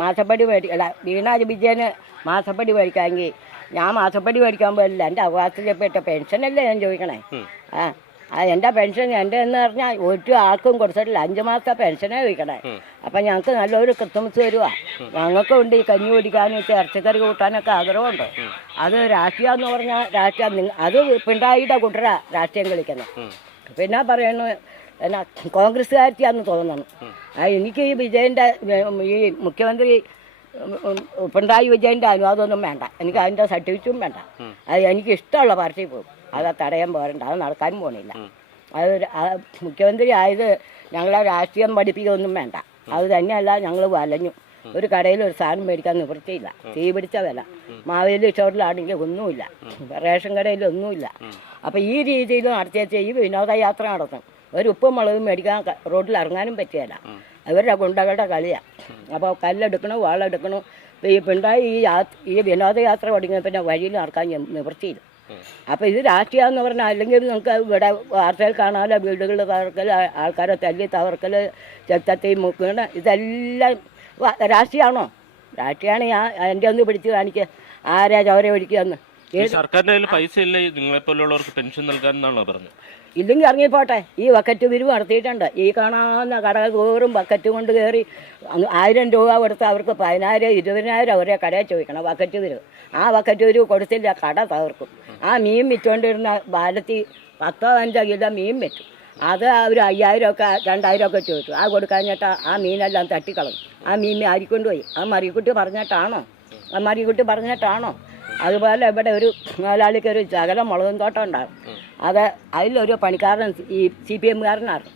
മാസപ്പടി മേടിക്കല വീണ വിജയന് മാസപ്പടി മേടിക്കാമെങ്കിൽ ഞാൻ മാസപ്പടി മേടിക്കാൻ പോലില്ല. എൻ്റെ അവകാശപ്പെട്ട പെൻഷനല്ലേ ഞാൻ ചോദിക്കണേ. എൻ്റെ പെൻഷൻ എൻ്റെ എന്ന് പറഞ്ഞാൽ ഒരു ആൾക്കും കൊടുത്തിട്ടില്ല. 5 മാസത്തെ പെൻഷനേ ചോദിക്കണേ. അപ്പം ഞങ്ങൾക്ക് നല്ലൊരു ക്രിസ്മസ് വരുവാ. ഞങ്ങൾക്ക് ഉണ്ട് ഈ കഞ്ഞി കുടിക്കാനും ഇറച്ചിക്കറി കൂട്ടാനൊക്കെ ആഗ്രഹമുണ്ട്. അത് രാഷ്ട്രീയം എന്ന് പറഞ്ഞാൽ രാഷ്ട്രീയം അത് പിണറായിയുടെ കൂട്ടരാ രാഷ്ട്രീയം കളിക്കുന്നത്. പിന്നെ പറയുന്നു എന്നാ കോൺഗ്രസ്സുകാരിയാന്ന് തോന്നുന്നു. എനിക്ക് ഈ വിജയൻ്റെ ഈ മുഖ്യമന്ത്രി പിണറായി വിജയൻ്റെ അനുവാദമൊന്നും വേണ്ട. എനിക്ക് അതിൻ്റെ സർട്ടിഫിക്കറ്റും വേണ്ട. അത് എനിക്ക് ഇഷ്ടമുള്ള പാർട്ടി പോകും. അത് തടയാൻ പോരണ്ട. അത് നടക്കാനും പോണില്ല. അത് മുഖ്യമന്ത്രി ആയത് ഞങ്ങളെ രാഷ്ട്രീയം പഠിപ്പിക്കുകയൊന്നും വേണ്ട. അത് തന്നെയല്ല ഞങ്ങൾ വലഞ്ഞു. ഒരു കടയിൽ ഒരു സാധനം മേടിക്കാൻ നിവൃത്തിയില്ല. തീ പിടിച്ച വില. മാവേലി സ്റ്റോറിലാണെങ്കിൽ ഒന്നുമില്ല. റേഷൻ കടയിലൊന്നുമില്ല. അപ്പം ഈ രീതിയിൽ നടത്തിയ ഈ വിനോദയാത്ര നടത്തും. ഒരു ഉപ്പും മുളകും മേടിക്കാൻ റോഡിൽ ഇറങ്ങാനും പറ്റിയല്ല. അവരുടെ ഗുണ്ടകളുടെ കളിയാണ്. അപ്പോൾ കല്ലെടുക്കണം, വാളെടുക്കണം. ഈ പിണറായി ഈ വിനോദയാത്ര തുടങ്ങിയ പിന്നെ വഴിയിൽ നടക്കാൻ നിവൃത്തിയില്ല. അപ്പോൾ ഇത് രാഷ്ട്രീയം എന്ന് പറഞ്ഞാൽ അല്ലെങ്കിൽ നമുക്ക് ഇവിടെ വാർത്തയിൽ കാണാമല്ലോ, വീടുകൾ തകർക്കൽ, ആൾക്കാരെ തല്ലി തകർക്കൽ, ചെത്തത്തി മുക്കണ, ഇതെല്ലാം രാഷ്ട്രീയമാണോ? രാഷ്ട്രീയമാണ്. എൻ്റെ ഒന്ന് പിടിച്ച് കാണിക്കുക ആരാ ചോര പിടിക്കുകയെന്ന്. സർക്കാരിന്റെ പൈസ ഇല്ല നിങ്ങളെപ്പോലുള്ളവർക്ക് പെൻഷൻ നൽകാനാണോ പറഞ്ഞത്? ഇല്ലെങ്കിൽ ഇറങ്ങിപ്പോട്ടെ. ഈ ബക്കറ്റ് പിരിവ് നടത്തിയിട്ടുണ്ട്. ഈ കാണാവുന്ന കടകൾ തോറും ബക്കറ്റ് കൊണ്ട് കയറി 1000 രൂപ കൊടുത്ത് അവർക്ക് 10,000 20,000 ഒരേ കടയിൽ ചോദിക്കണം ബക്കറ്റ് പിരിവ്. ആ ബക്കറ്റ് പിരിവ് കൊടുത്തില്ല, കട തകർക്കും. ആ മീൻ വിറ്റുകൊണ്ടിരുന്ന ബാലത്തിൽ 10-15 കിലോ മീൻ വിറ്റു. അത് അവർ 5,000 ഒക്കെ 2,000 ഒക്കെ ചോദിച്ചു. ആ കൊടുക്കാഞ്ഞിട്ട് ആ മീനെല്ലാം തട്ടിക്കളഞ്ഞു. ആ മീൻ ആരിക്കൊണ്ടുപോയി. ആ മറിക്കുട്ടി പറഞ്ഞിട്ടാണോ? അതുപോലെ ഇവിടെ ഒരു മുതലാളിക്ക് ഒരു ശകലം മുളകും തോട്ടം ഉണ്ടാകും. അതിലൊരു പണിക്കാരൻ ഈ CPM-കാരനാണ്.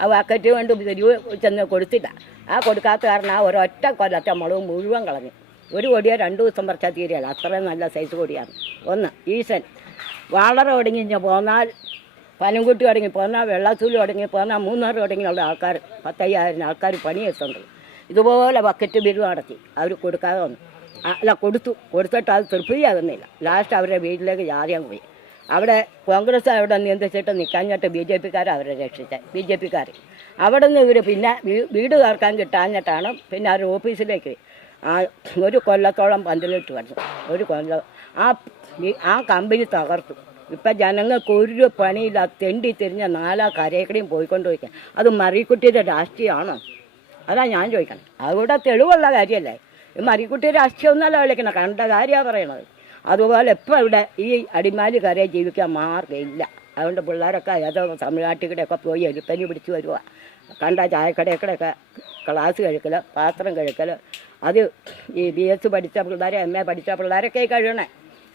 ആ ബക്കറ്റ് കൊണ്ട് തിരിവ് ചെന്ന് കൊടുത്തില്ല. ആ കൊടുക്കാത്ത കാരണം ആ ഒരൊറ്റ കൊല്ലത്തെ മുളക് മുഴുവൻ കളഞ്ഞു. ഒരു കൊടിയോ 2 ദിവസം പറിച്ചാൽ തീരെയല്ല. അത്രയും നല്ല സൈസ് കൊടിയാണ്. ഒന്ന് ഈശൻ വളരെ ഒടുങ്ങി പോന്നാൽ, പനംകുട്ടി ഒടുങ്ങി പോന്നാൽ, വെള്ളത്തൂലി ഒടുങ്ങി പോന്നാൽ, മൂന്നാർ ഒടുങ്ങിയുള്ള ആൾക്കാർ 10,000 ആൾക്കാർ പണിയെത്തുന്നുണ്ട്. ഇതുപോലെ ബക്കറ്റ് ബില്ല് നടത്തി അവർ കൊടുക്കാതെ വന്നു. കൊടുത്തിട്ട് അത് തൃപ്തിയാകുന്നില്ല. ലാസ്റ്റ് അവരുടെ വീട്ടിലേക്ക് ജാതിയാൻ പോയി. അവിടെ കോൺഗ്രസ് അവിടെ നിയന്ത്രിച്ചിട്ട് നിൽക്കാഞ്ഞിട്ട് BJP-ക്കാർ അവരെ രക്ഷിച്ചത്. BJP-ക്കാർ അവിടെ നിന്ന് ഇവർ പിന്നെ വീട് തീർക്കാൻ കിട്ടാഞ്ഞിട്ടാണ് പിന്നെ അവർ ഓഫീസിലേക്ക് ഒരു കൊല്ലത്തോളം പന്തലിട്ട് കിടന്നു. ഒരു കൊല്ലം ആ കമ്പനി തകർത്തു. ഇപ്പം ജനങ്ങൾക്ക് ഒരു പണിയില്ല. തെണ്ടി തിരിഞ്ഞ 4 കരയക്കടിയും പോയിക്കൊണ്ടിരിക്കുക. അത് മറിക്കുട്ടിയുടെ രാഷ്ട്രീയമാണോ? അതാ ഞാൻ ചോദിക്കണം. അതുകൂടെ തെളിവുള്ള കാര്യമല്ലേ. മറിക്കുട്ടി രാഷ്ട്രീയം ഒന്നല്ല വിളിക്കണം, കണ്ട കാര്യമാണ് പറയണത്. അതുപോലെ ഇപ്പം ഇവിടെ ഈ അടിമാലി കരയെ ജീവിക്കാൻ മാർഗ്ഗമില്ല. അതുകൊണ്ട് പിള്ളേരൊക്കെ ഏതോ തമിഴ്നാട്ടിലൂടെയൊക്കെ പോയി എലിപ്പനി പിടിച്ച് വരുക. കണ്ട ചായക്കടയൊക്കെ ക്ലാസ് കഴിക്കൽ, പാത്രം കഴിക്കൽ, അത് ഈ BS പഠിച്ച പിള്ളേരെ MA പഠിച്ച പിള്ളേരൊക്കെ കഴിയണേ.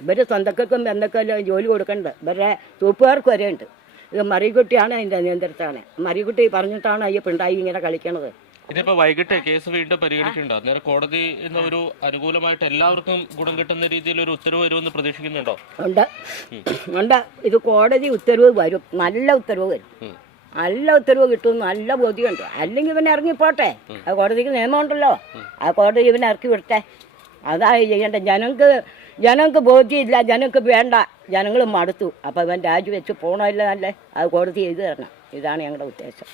ഇവർ സ്വന്തക്കും ബന്ധുക്കല്ലോ ജോലി കൊടുക്കേണ്ടത്. ഇവരുടെ തൂപ്പുകാർക്ക് വരെ ഉണ്ട്. ഇത് മറിക്കുട്ടിയാണ് അതിൻ്റെ നിയന്ത്രിച്ചാണ്. മറിക്കുട്ടി പറഞ്ഞിട്ടാണ് ഈ പിണറായി ഇങ്ങനെ കളിക്കണത്. ഇതിപ്പോ വൈകിട്ട് കേസ് വീണ്ടും പരിഗണിക്കുന്നുണ്ടോ? അന്നേരം കോടതി ഒരു അനുകൂലമായിട്ട് എല്ലാവർക്കും ഗുണം കിട്ടുന്ന രീതിയിൽ ഒരു ഉത്തരവ് വരുമെന്ന് പ്രതീക്ഷിക്കുന്നുണ്ടോ? ഉണ്ട്. ഇത് കോടതി ഉത്തരവ് വരും. നല്ല ഉത്തരവ് വരും. നല്ല ഉത്തരവ് കിട്ടും. നല്ല ബോധ്യമുണ്ട്. അല്ലെങ്കിൽ ഇവനെ ഇറങ്ങിപ്പോട്ടെ. ആ കോടതിക്ക് നിയമമുണ്ടല്ലോ. ആ കോടതി ഇവനെ ഇറക്കി വിടട്ടെ. അതാണ് ചെയ്യേണ്ട. ജനങ്ങൾക്ക് ബോധ്യമില്ല. ജനങ്ങൾക്ക് വേണ്ട. ജനങ്ങൾ മടുത്തു. അപ്പോൾ ഇവൻ രാജിവെച്ച് പോകണമല്ലോ. നല്ല അത് കോടതി ചെയ്തു തരണം. ഇതാണ് ഞങ്ങളുടെ ഉദ്ദേശം.